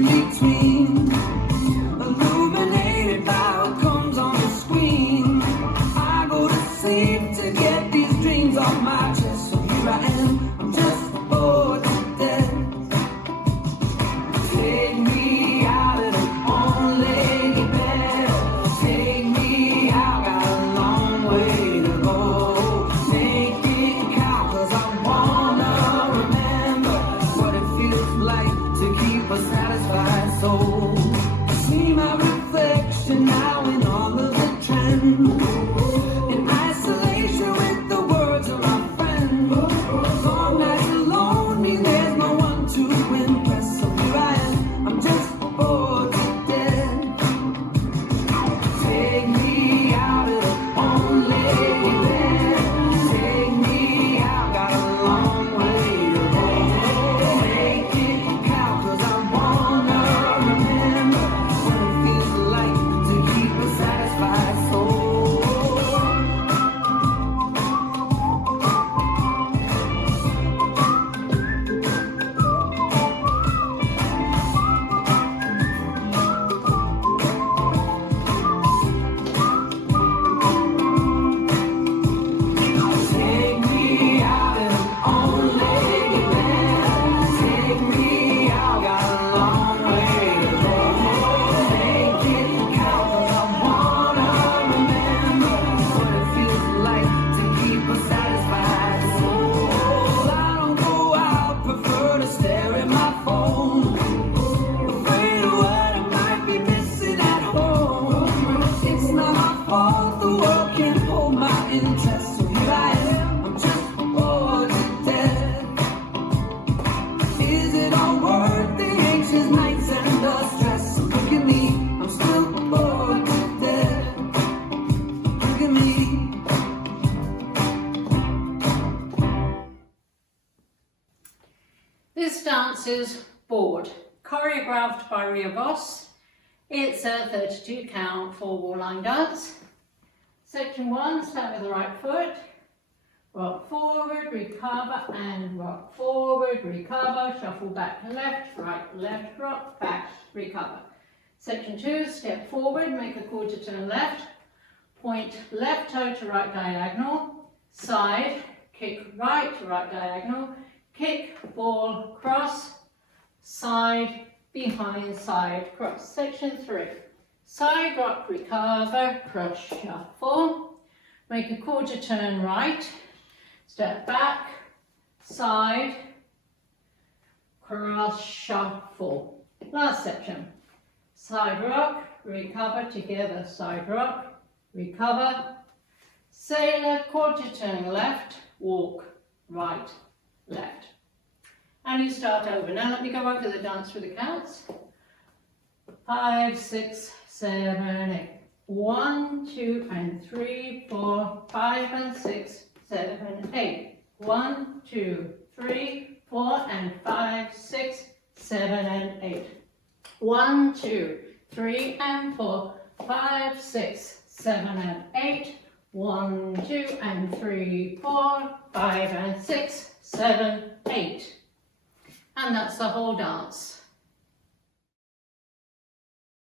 in between, illuminated by what comes on the screen. I go to sleep to get these dreams off my chest. So here I am, I'm just bored to death. Take me out of the one-legged bed. Take me out, got a long way to go. Make it count, 'cause I wanna remember what it feels like to keep a satisfied soul. See my reflection now in all of the trends. In isolation with the words of my friend. Long nights alone mean there's no one to impress. So here I am, I'm just bored to death. Take me out of the one-legged bed. Take me out, got a long way to go. Make it count, 'cause I wanna remember what it feels like to keep a satisfied soul. Take me out of the one-legged bed. Take me out, got a long way to go. Make it count, 'cause I wanna remember what it feels like to keep a satisfied soul. I don't go out, prefer to stare at my phone. Afraid of what I might be missing at home. It's not my fault, the world can't hold my interest. So here I am, I'm just bored to death. Is it all worth the anxious nights and the stress? So look at me, I'm still bored to death. Look at me. This dance is Bored, choreographed by Ria Voss. It's a 32 count 4-wall line dance. Section 1, start with the right foot. Rock forward, recover, and rock forward, recover. Shuffle back to left, rock, back, recover. Section 2, step forward, make a quarter turn left. Point left toe to right diagonal. Side, kick right to right diagonal. Kick, ball, cross. Side, behind, side, cross. Section 3, side rock, recover, cross, shuffle. Make a quarter turn right. Step back, side, cross, shuffle. Last section. Side rock, recover together, side rock, recover. Sailor, quarter turn left, walk, right, left. And you start over. Now let me go over the dance with the counts. 5, 6, 7, 8. 1, 2, and 3, 4, 5, and 6, 7, 8. 1, 2, 3, 4, and 5, 6, 7, and 8. 1, 2, 3, and 4, 5, 6, 7, and 8. 1, 2, and 3, 4, 5, and 6, 7, 8. And that's the whole dance.